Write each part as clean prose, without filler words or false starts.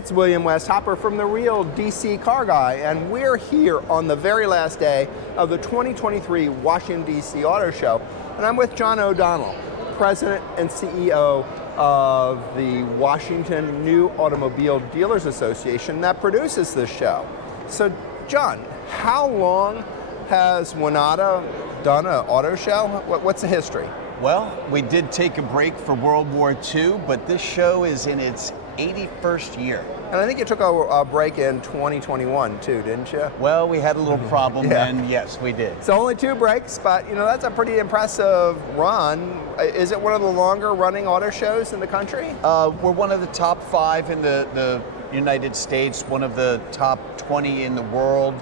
It's William Westhopper from the real DCCarGuy, and we're here on the very last day of the 2023 Washington, D.C. Auto Show. And I'm with John O'Donnell, President and CEO of the Washington New Automobile Dealers Association that produces this show. So, John, how long has WANADA done an auto show? What's the history? Well, we did take a break for World War II, but this show is in its 81st year. And I think you took a break in 2021 too, didn't you? Well, we had a little problem then, yes, we did. So only 2 breaks, but you know, that's a pretty impressive run. Is it one of the longer running auto shows in the country? We're one of the top 5 in the United States, one of the top 20 in the world.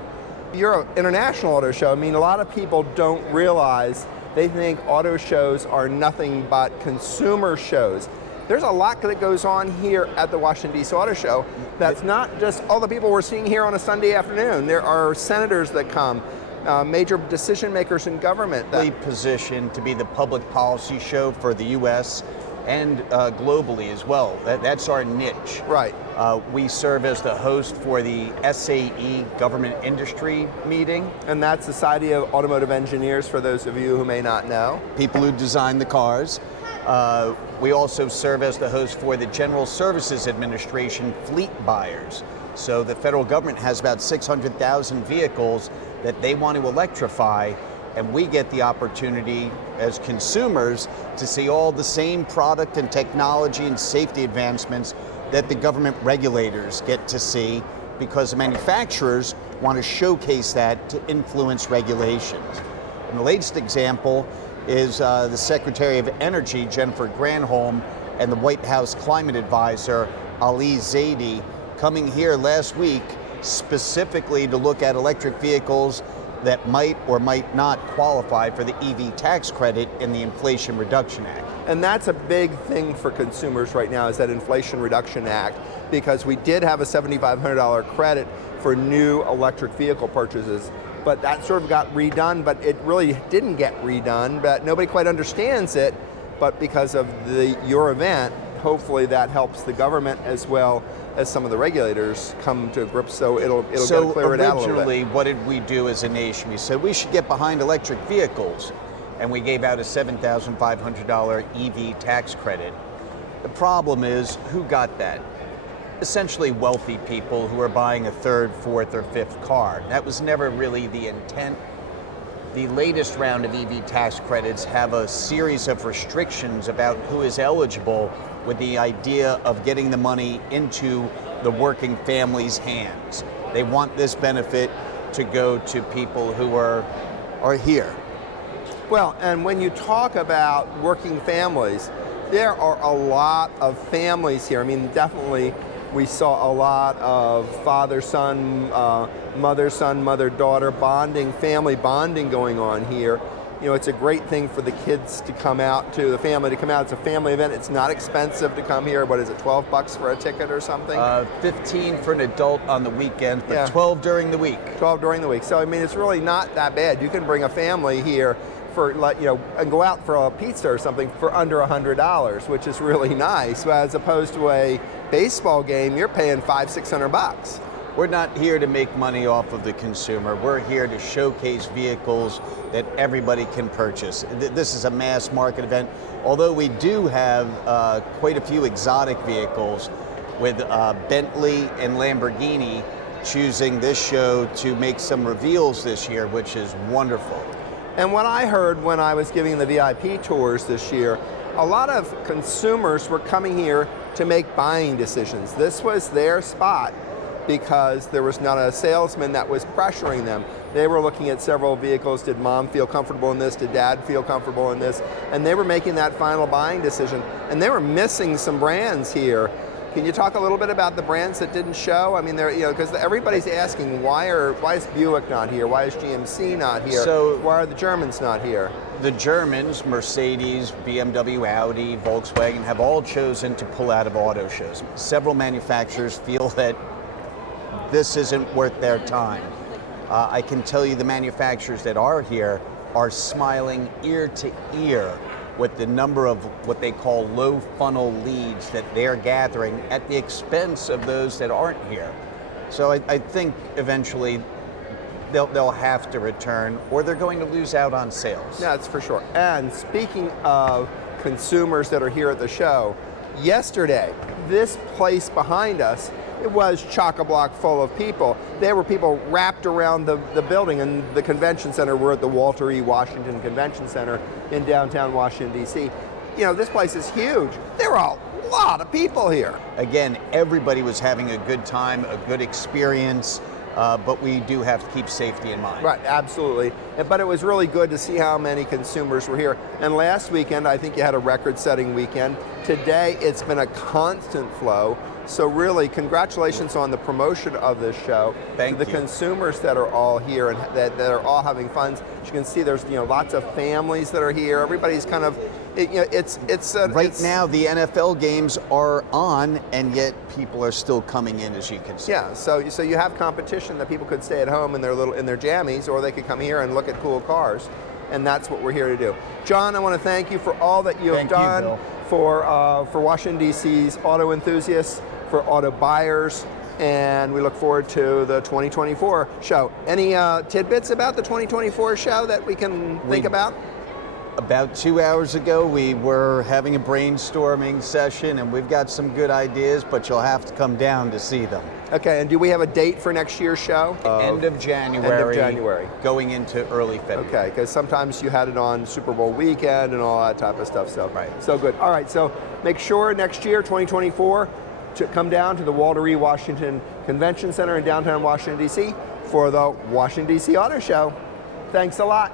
You're an international auto show. I mean, a lot of people don't realize, they think auto shows are nothing but consumer shows. There's a lot that goes on here at the Washington, D.C. Auto Show that's not just all the people we're seeing here on a Sunday afternoon. There are senators that come, major decision makers in government. That positioned to be the public policy show for the U.S. and globally as well. That's our niche. Right. We serve as the host for the SAE Government Industry Meeting. And that's Society of Automotive Engineers, for those of you who may not know. People who design the cars. We also serve as the host for the General Services Administration Fleet Buyers. So the federal government has about 600,000 vehicles that they want to electrify, and we get the opportunity as consumers to see all the same product and technology and safety advancements that the government regulators get to see, because the manufacturers want to showcase that to influence regulations. And the latest example is the Secretary of Energy, Jennifer Granholm, and the White House Climate Advisor, Ali Zaidi, coming here last week specifically to look at electric vehicles that might or might not qualify for the EV tax credit in the Inflation Reduction Act. And that's a big thing for consumers right now, is that Inflation Reduction Act, because we did have a $7,500 credit for new electric vehicle purchases. But that sort of got redone, but it really didn't get redone, but nobody quite understands it. But because of your event, hopefully that helps the government as well as some of the regulators come to grips, so it'll clear it out a little bit. So originally, what did we do as a nation? We said we should get behind electric vehicles, and we gave out a $7,500 EV tax credit. The problem is, who got that? Essentially wealthy people who are buying a 3rd, 4th, or 5th car. That was never really the intent. The latest round of EV tax credits have a series of restrictions about who is eligible, with the idea of getting the money into the working family's hands. They want this benefit to go to people who are here. Well, and when you talk about working families, there are a lot of families here. I mean, definitely we saw a lot of father-son, mother-son, mother-daughter bonding, family bonding going on here. You know, it's a great thing for the kids to come out, to the family to come out. It's a family event. It's not expensive to come here. What is it, 12 bucks for a ticket or something? 15 for an adult on the weekend, but yeah. 12 during the week. 12 during the week. So, I mean, it's really not that bad. You can bring a family here for, you know, and go out for a pizza or something for under $100, which is really nice. As opposed to a baseball game, you're paying $500-600 bucks. We're not here to make money off of the consumer. We're here to showcase vehicles that everybody can purchase. This is a mass market event, although we do have quite a few exotic vehicles, with Bentley and Lamborghini choosing this show to make some reveals this year, which is wonderful. And what I heard when I was giving the VIP tours this year, a lot of consumers were coming here to make buying decisions. This was their spot, because there was not a salesman that was pressuring them. They were looking at several vehicles. Did mom feel comfortable in this? Did dad feel comfortable in this? And they were making that final buying decision. And they were missing some brands here. Can you talk a little bit about the brands that didn't show? I mean, they're, you know, because everybody's asking, why is Buick not here? Why is GMC not here? So, why are the Germans not here? The Germans, Mercedes, BMW, Audi, Volkswagen, have all chosen to pull out of auto shows. Several manufacturers feel that this isn't worth their time. I can tell you the manufacturers that are here are smiling ear to ear with the number of what they call low funnel leads that they're gathering at the expense of those that aren't here. So I think eventually they'll have to return, or they're going to lose out on sales. Yeah, that's for sure. And speaking of consumers that are here at the show, yesterday, this place behind us, it was chock-a-block full of people. There were people wrapped around the building, and the convention center. We're at the Walter E. Washington Convention Center in downtown Washington, D.C. You know, this place is huge. There are a lot of people here. Again, everybody was having a good time, a good experience, but we do have to keep safety in mind. Right, absolutely. But it was really good to see how many consumers were here. And last weekend, I think you had a record-setting weekend. Today, it's been a constant flow. So really, congratulations on the promotion of this show. Thank you. The consumers that are all here and that are all having fun. As you can see, there's lots of families that are here. Everybody's kind of, right now the NFL games are on, and yet people are still coming in, as you can see. Yeah. So you have competition that people could stay at home in their jammies, or they could come here and look at cool cars, and that's what we're here to do. John, I want to thank you for all that you have done for Washington D.C.'s auto enthusiasts, for auto buyers, and we look forward to the 2024 show. Any tidbits about the 2024 show that we can think about? About 2 hours ago, we were having a brainstorming session, and we've got some good ideas, but you'll have to come down to see them. Okay, and do we have a date for next year's show? End of January. End of January. Going into early February. Okay, because sometimes you had it on Super Bowl weekend and all that type of stuff. So, right. So good. All right, so make sure next year, 2024, to come down to the Walter E. Washington Convention Center in downtown Washington, D.C. for the Washington, D.C. Auto Show. Thanks a lot.